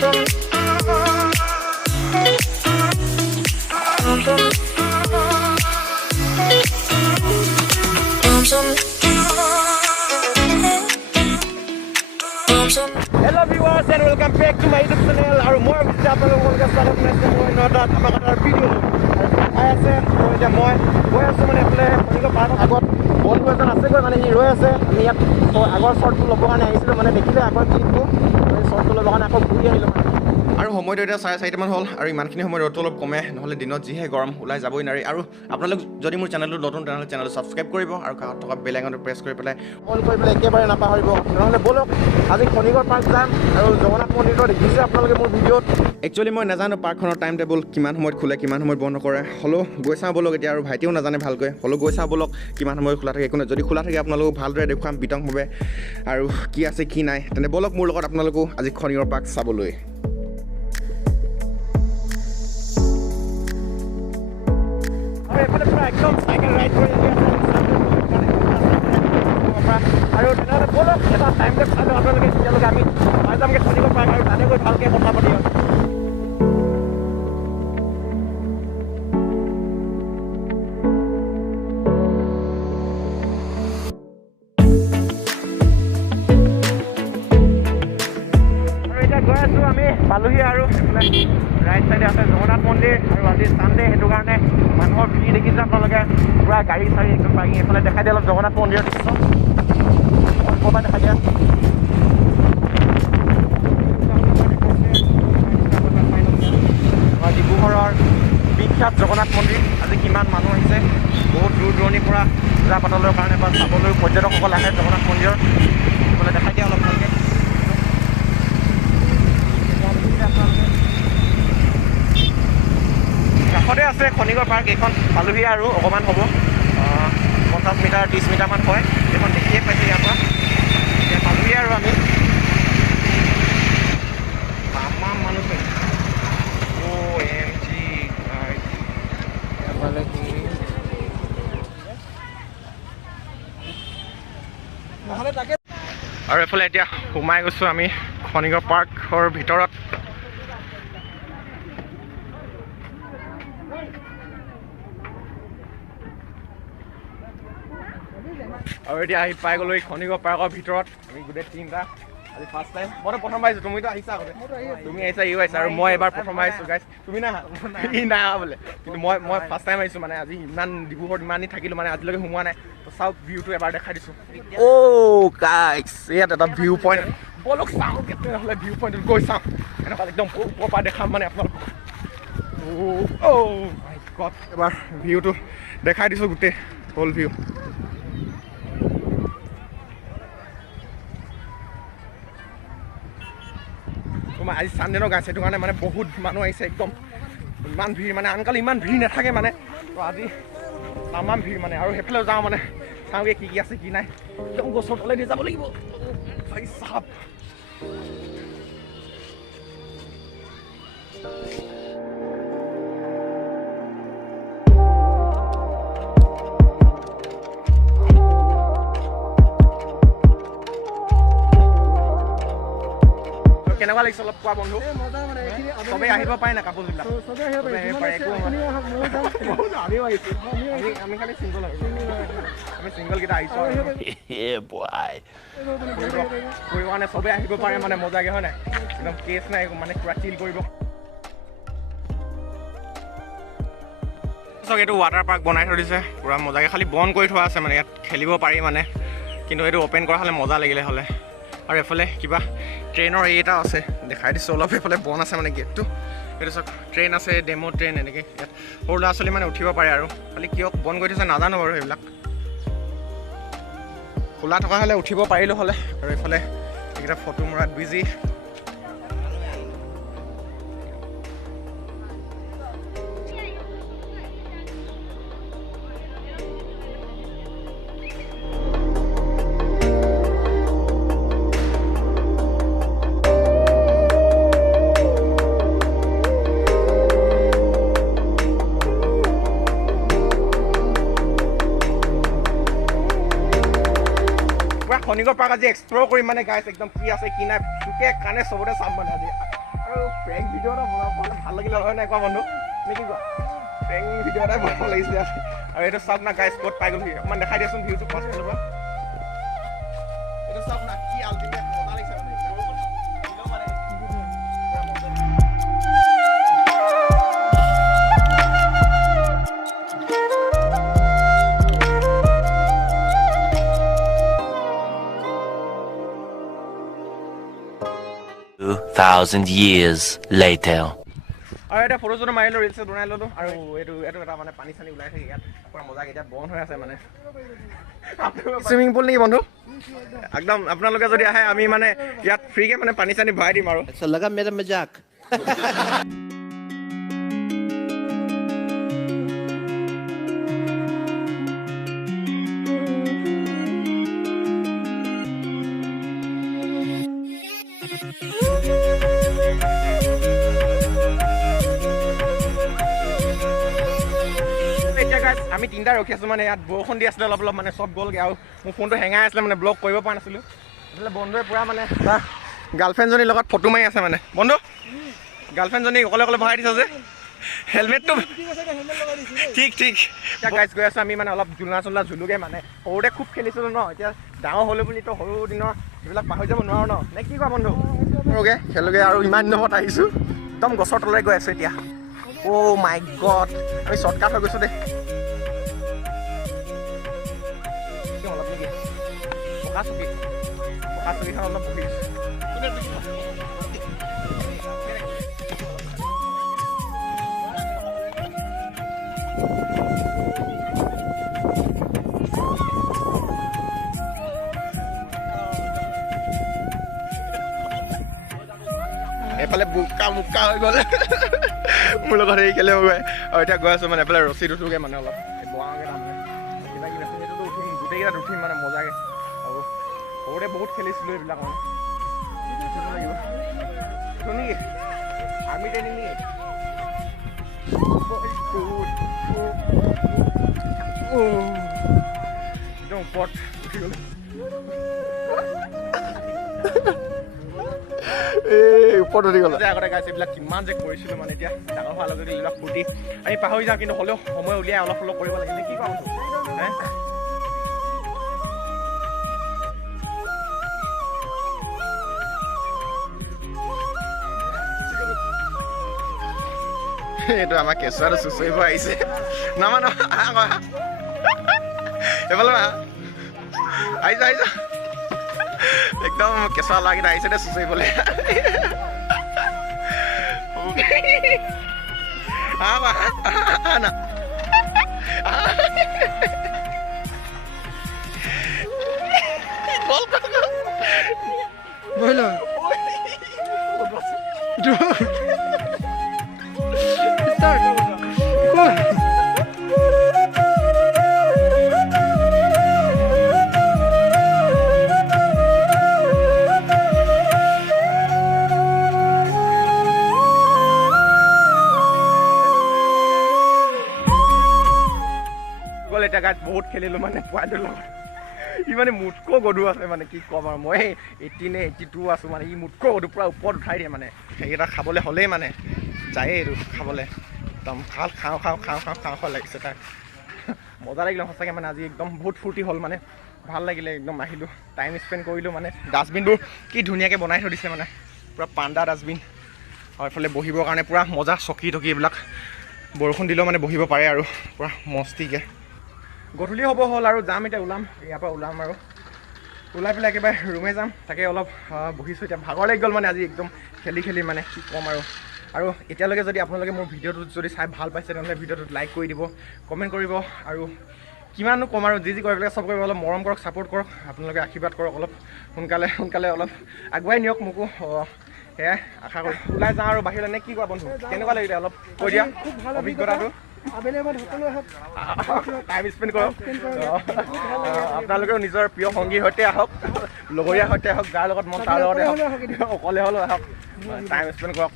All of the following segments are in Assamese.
Hello viewers and welcome back to my YouTube channel. Aru moi Abhijit apnalok swagat janaইছো moi nota apnalok video ai ase moi goi asu mane apne Khanikar park agot bondu ejon ase goi mane hi roi ase ami yat agor short tu lobo kane aisilo mane dekhile agor clipku short tu lobo kane akor ঘুৰি আহিলো আৰু সময়টো এটা 4:30 মান হ'ল আৰু ইমানখিনি সময় ৰ'দ অলপ কমে নহলে দিনত যিহে গৰম ওলাই যাবই নোৱাৰি আৰু আপোনালোক যদি মোৰ চেনেলটো নতুন তেনেহলে চেনেলটো সাবস্ক্ৰাইব কৰিব আৰু কাষত থকা বেল আইকনটো প্ৰেছ কৰি পেলাই অল কৰি পেলাই একেবাৰে নাপাহৰিব নহলে বলক আজি Khanikar park যাম আৰু জগন্নাথ মন্দিৰটো দেখিছে আপোনালোকে মোৰ ভিডিঅ'ত একচুয়ালি মই নাজানো পাৰ্কখনৰ টাইম টেবল কিমান সময়ত খোলে কিমান সময়ত বন্ধ কৰে হলো গৈ চাওঁ বলক এতিয়া আৰু ভাইটিও নাজানে ভালকৈ হলো গৈ চাওঁ বলক কিমান সময়ত খোলা থাকে কোনো যদি খোলা থাকে আপোনালোক ভালদৰে দেখুৱাম বিতংভাৱে আৰু কি আছে কি নাই তেনে বলক মোৰ লগত আপোনালোকো আজি Khanikar park চাবলৈ একদম সাইকেল ৰাইড কৰে আৰু তেনেহ'লে বলক এটা টাইম টেপ চালোঁ আপোনালোকে তেতিয়ালৈকে আমি পাই যামগৈ Khanikar park আৰু তাতে গৈ ভালকৈ কথা পাতি আমি পালোহি আৰু ৰাইট সাইডে আছে জগন্নাথ মন্দিৰ আৰু আজি সানডে সেইটো কাৰণে মানুহৰ ভিৰ দেখিছে আপোনালোকে পুৰা গাড়ী চাৰি একদম পাই এইফালে দেখাই দিয়ে অলপ জগন্নাথ মন্দিৰ দেখিছোঁ ক'ৰবাত দেখাই দিয়া ডিব্ৰুগড়ৰ বিখ্যাত জগন্নাথ মন্দিৰ আজি কিমান মানুহ আহিছে বহুত দূৰ দূৰণিৰ পৰা পূজা পাতলৰ কাৰণে বা চাবলৈ পৰ্যটকসকল আহে জগন্নাথ মন্দিৰৰ এইফালে দেখাই দিয়া অলপ ভালকৈ কাষতে আছে Khanikar park এইখন পালোহি আৰু অকণমান হ'ব 50 মিটাৰ 30 মিটাৰমান হয় এইখন দেখিয়ে পাইছোঁ ইয়াৰ পৰা এতিয়া পালোহি আৰু আমি তামাম মানুহ আৰু এইফালে এতিয়া সোমাই গৈছোঁ আমি Khanikar parkৰ ভিতৰত আৰু এতিয়া আহি পাই গ'লো Khanikar parkৰ ভিতৰত আমি গোটেই তিনিটা আজি ফাৰ্ষ্ট টাইম মইতো প্ৰথম পাইছোঁ তুমিতো আহিছা আগতে তুমি আহিছা ইও আহিছা আৰু মই এবাৰ প্ৰথম আহিছোঁ গাইছ তুমি নাহা ই নাহা বোলে কিন্তু মই ফাৰ্ষ্ট টাইম আহিছোঁ মানে আজি ইমান ডিব্ৰুগড়ত ইমান থাকিলোঁ মানে আজিলৈকে সোমোৱা নাই তো চাওক ভিউটো এবাৰ দেখাই দিছোঁ গাইছ ইয়াত এটা ভিউ পইণ্ট বলক চাওঁ তেনেহ'লে ভিউ পইণ্টত গৈ চাওঁ এনেকুৱা একদম ওপৰৰ পৰা দেখাম মানে আপোনালোকক মাই গড এবাৰ ভিউটো দেখাই দিছোঁ গোটেই হ'ল ভিউ আজি চানডে ন গাইছে সেইটো কাৰণে মানে বহুত মানুহ আহিছে একদম ইমান ভিৰ মানে আনকালে ইমান ভিৰ নাথাকে মানে তো আজি তামাম ভিৰ মানে আৰু সেইফালেও যাওঁ মানে চাওঁগৈ কি আছে কি নাই একদম গছৰ তলেদি যাব লাগিব ভাই চাপ কেনেকুৱা লাগিছে অলপ কোৱা বন্ধু চবেই আহিব পাৰে না কাপোৰবিলাক আমি খালি চিংগল আমি চিংগলকেইটা আহিছোঁ কৰিব কাৰণে চবেই আহিব পাৰে মানে মজাকৈ হয় নাই একদম কেছ নাই মানে পুৰা চিল কৰিব চাওক এইটো ৱাটাৰ পাৰ্ক বনাই থৈ দিছে পুৰা মজাকৈ খালি বন্ধ কৰি থোৱা আছে মানে ইয়াত খেলিব পাৰি মানে কিন্তু এইটো অ'পেন কৰা হ'লে মজা লাগিলে হ'লে আৰু এফালে কিবা ট্ৰেইনৰ এটা আছে দেখাই দিছোঁ অলপ এইফালে বন্ধ আছে মানে গেটটো এইটো চাওক ট্ৰেইন আছে ডেমো ট্ৰেইন এনেকৈ ইয়াত সৰু ল'ৰা ছোৱালী মানে উঠিব পাৰে আৰু খালি কিয় বন্ধ কৰি থৈছে নাজানো বাৰু সেইবিলাক খোলা থকা হ'লে উঠিব পাৰিলোঁ হ'লে আৰু এইফালে এইকেইটা ফটো মৰাত বিজি Khanikar park আজি এক্সপ্লোৰ কৰিম মানে গাইছ একদম কি আছে কি নাই চুকে কানে চবতে চাম মানে আজি আৰু প্ৰেংক ভিডিঅ' এটা বনাব পালে ভাল লাগিলে হয় নাই কোৱা বন্ধু নে কি কোৱা প্ৰেংক ভিডিঅ' এটাই বনাব লাগিছিলে আৰু এইটো চাওক না গাইজ ক'ত পাই গ'লহি অকণমান দেখাই দিয়াচোন ভিউটো ফাৰ্ষ্টফালৰ পৰা এইটো চাওক না কি আল্টিমেট মজা লাগিছে মানে 2,000 years later. আৰু এটা ফটো চটো মাৰিলো ৰিলছ বনাই ললো আৰু এইটো এটা মানে পানী চানী ওলাই থাকে ইয়াত পুৰা মজা এতিয়া বন্ধ হৈ আছে মানে সুইমিং পুল নেকি বন্ধু একদম আপোনালোকে যদি আহে আমি মানে ইয়াত ফ্ৰীকে মানে পানী চানী ভৰাই দিম আৰু अच्छा लगा मेरा मजाक আমি তিনিটা ৰখি আছো মানে ইয়াত বৰষুণ দি আছিলে অলপ অলপ মানে চব গ'লগৈ আৰু মোৰ ফোনটো হেঙাই আছিলে মানে ব্লগ কৰিব পৰা নাছিলোঁ এইফালে বন্ধুৱে পূৰা মানে গাৰ্লফ্ৰেণ্ডজনীৰ লগত ফটো মাৰি আছে মানে বন্ধু গাৰ্লফ্ৰেণ্ডজনী অকলে অকলে বহাই দিছে যে হেলমেটটো ঠিক ঠিক এতিয়া গাইজ গৈ আছোঁ আমি মানে অলপ জোলনা চোলনা জুলুগে মানে সৰুতে খুব খেলিছিলোঁ ন এতিয়া ডাঙৰ হ'লো বুলিতো সৰু দিনৰ এইবিলাক পাহৰি যাব নোৱাৰো ন নে কি কোৱা বন্ধু ৰ'গে খেলোগে আৰু ইমান দিনত আহিছোঁ একদম গছৰ তললৈ গৈ আছোঁ এতিয়া অ' মাই গড আমি শ্বৰ্টকাট হৈ গৈছোঁ দেই পকা চকীখন অলপ বহি এফালে বোকা মোকা হৈ গ'ল মোৰ লগত হেৰি খেলে গৈ আৰু এতিয়া গৈ আছোঁ মানে এফালে ৰছীত উঠোগে মানে অলপ বহাওঁগে তাৰমানে কিবা কিবি আছে সেইটোতো উঠিম গোটেইকেইটাত উঠিম মানে মজাকৈ আৰু সৰুতে বহুত খেলিছিলোঁ এইবিলাক মানে লাগিব এইটো নেকি আৰ্মি ট্ৰেইনিং নেকি একদম ওপৰত উঠি গ'ল ওপৰত উঠি গ'ল আগতে গাইছে এইবিলাক কিমান যে কৰিছিলোঁ মানে এতিয়া ডাঙৰ হোৱাৰ লগে লগে এইবিলাক ফূৰ্তি আমি পাহৰি যাওঁ কিন্তু হ'লেও সময় উলিয়াই অলপ অলপ কৰিব লাগে কি কোৱা হে এইটো আমাৰ কেঁচুৱাটো চুচৰিব আহিছে নামা নামা এইফালে আহিছা আহিছা একদম কেঁচুৱা ল'ৰাকেইটা আহিছে দে চুচৰিবলৈ না बोलो এতিয়া গাত বহুত খেলিলোঁ মানে পোৱালিটোৰ লগত ই মানে মোতকৈ গধুৰ আছে মানে কি ক'ম আৰু মই 18 নে 82 আছোঁ মানে ই মোতকৈ গধুৰ পূৰা ওপৰত উঠাই দিয়ে মানে সেইকেইটা খাবলৈ হ'লেই মানে যায়েই এইটো খাবলৈ একদম খাওঁ লাগিছে তাক মজা লাগিলে সঁচাকৈ মানে আজি একদম বহুত ফূৰ্তি হ'ল মানে ভাল লাগিলে একদম আহিলোঁ টাইম স্পেণ্ড কৰিলোঁ মানে ডাষ্টবিনবোৰ কি ধুনীয়াকৈ বনাই থৈ দিছে মানে পূৰা পাণ্ডা ডাষ্টবিন আৰু এইফালে বহিবৰ কাৰণে পূৰা মজা চকী টকী এইবিলাক বৰষুণ দিলেও মানে বহিব পাৰে আৰু পূৰা মস্তিকৈ গধূলি হ'ব হ'ল আৰু যাম এতিয়া ওলাম ইয়াৰ পৰা ওলাম আৰু ওলাই পেলাই একেবাৰে ৰুমে যাম তাকে অলপ বহিছোঁ এতিয়া ভাগৰ লাগি গ'ল মানে আজি একদম খেলি মানে কি ক'ম আৰু এতিয়ালৈকে যদি আপোনালোকে মোৰ ভিডিঅ'টো যদি চাই ভাল পাইছে তেনেহ'লে ভিডিঅ'টোত লাইক কৰি দিব কমেণ্ট কৰিব আৰু কিমাননো ক'ম আৰু যি কৰিব লাগে চব কৰিব অলপ মৰম কৰক ছাপোৰ্ট কৰক আপোনালোকে আশীৰ্বাদ কৰক অলপ সোনকালে অলপ আগুৱাই নিয়ক মোকো সেয়াই আশা কৰোঁ ওলাই যাওঁ আৰু বাহিৰলৈ নে কি কোৱা বন্ধু কেনেকুৱা লাগিলে অলপ কৈ দিয়া অভিজ্ঞতাটো টাইম স্পেণ্ড কৰক আপোনালোকেও নিজৰ প্ৰিয় সংগীৰ সৈতে আহক লগৰীয়াৰ সৈতে আহক যাৰ লগত মন তাৰ লগতে আহক অকলে হ'লেও আহক টাইম স্পেণ্ড কৰক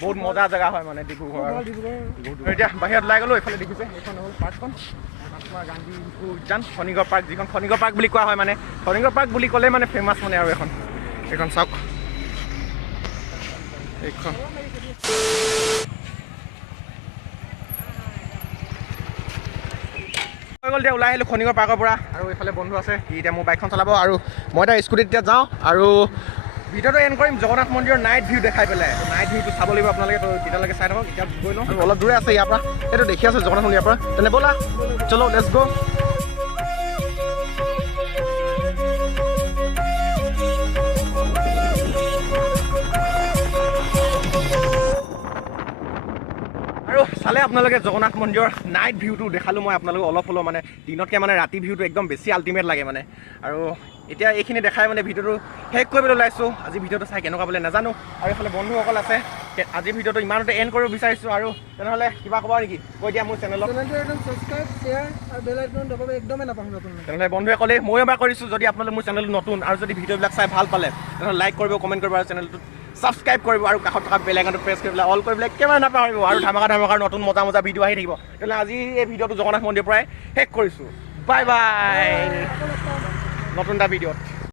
বহুত মজা জেগা হয় মানে ডিব্ৰুগড় এতিয়া বাহিৰত ওলাই গ'লোঁ এইফালে দেখিছে এইখন হ'ল পাৰ্কখন মহাত্মা গান্ধী উদ্যান খনিকৰ পাৰ্ক যিখন খনিকৰ পাৰ্ক বুলি কোৱা হয় মানে খনিকৰ পাৰ্ক বুলি ক'লে মানে ফেমাছ মানে আৰু এইখন চাওক এইখন হৈ গ'ল এতিয়া ওলাই আহিলোঁ খনিকৰ পাৰ্কৰ পৰা আৰু এইফালে বন্ধু আছে সি এতিয়া মোৰ বাইকখন চলাব আৰু মই এতিয়া স্কুটিত এতিয়া যাওঁ আৰু ভিডিঅ'টো এণ্ড কৰিম জগন্নাথ মন্দিৰৰ নাইট ভিউ দেখাই পেলাই নাইট ভিউটো চাব লাগিব আপোনালোকে তো তেতিয়ালৈকে চাই থাকক এতিয়া গৈ লওঁ আৰু অলপ দূৰে আছে ইয়াৰ পৰা এইটো দেখি আছে জগন্নাথ মন্দিৰৰ পৰা তেনে ব'লা চলো লেটছ গ' আৰু চালে আপোনালোকে জগন্নাথ মন্দিৰৰ নাইট ভিউটো দেখালোঁ মই আপোনালোকক অলপ হ'লেও মানে দিনতকৈ মানে ৰাতি ভিউটো একদম বেছি আল্টিমেট লাগে মানে আৰু এতিয়া এইখিনি দেখাই মানে ভিডিঅ'টো শেষ কৰিবলৈ ওলাইছোঁ আজি ভিডিঅ'টো চাই কেনেকুৱা বোলে নাজানো আৰু এইফালে বন্ধুসকল আছে আজি ভিডিঅ'টো ইমানতে এণ্ড কৰিব বিচাৰিছোঁ আৰু তেনেহ'লে কিবা ক'ব নেকি কৈ দিয়া মোৰ চেনেলত তেনেহ'লে বন্ধুৱে ক'লে ময়ো এবাৰ কৰিছোঁ যদি আপোনালোকে মোৰ চেনেলটো নতুন আৰু যদি ভিডিঅ'বিলাক চাই ভাল পালে তেনেহ'লে লাইক কৰিব কমেণ্ট কৰিব আৰু চেনেলটোত ছাবস্ক্ৰাইব কৰিব আৰু কাষত থকা বেল আইকনটো প্ৰেছ কৰি পেলাই অল কৰিবলৈ একেবাৰে নাপাহৰিব আৰু ধামাকা নতুন মজা ভিডিঅ' আহি থাকিব তেনেহ'লে আজি এই ভিডিঅ'টো জগন্নাথ মন্দিৰৰ পৰাই শেষ কৰিছোঁ বাই বাই নতুন এটা ভিডিঅ'ত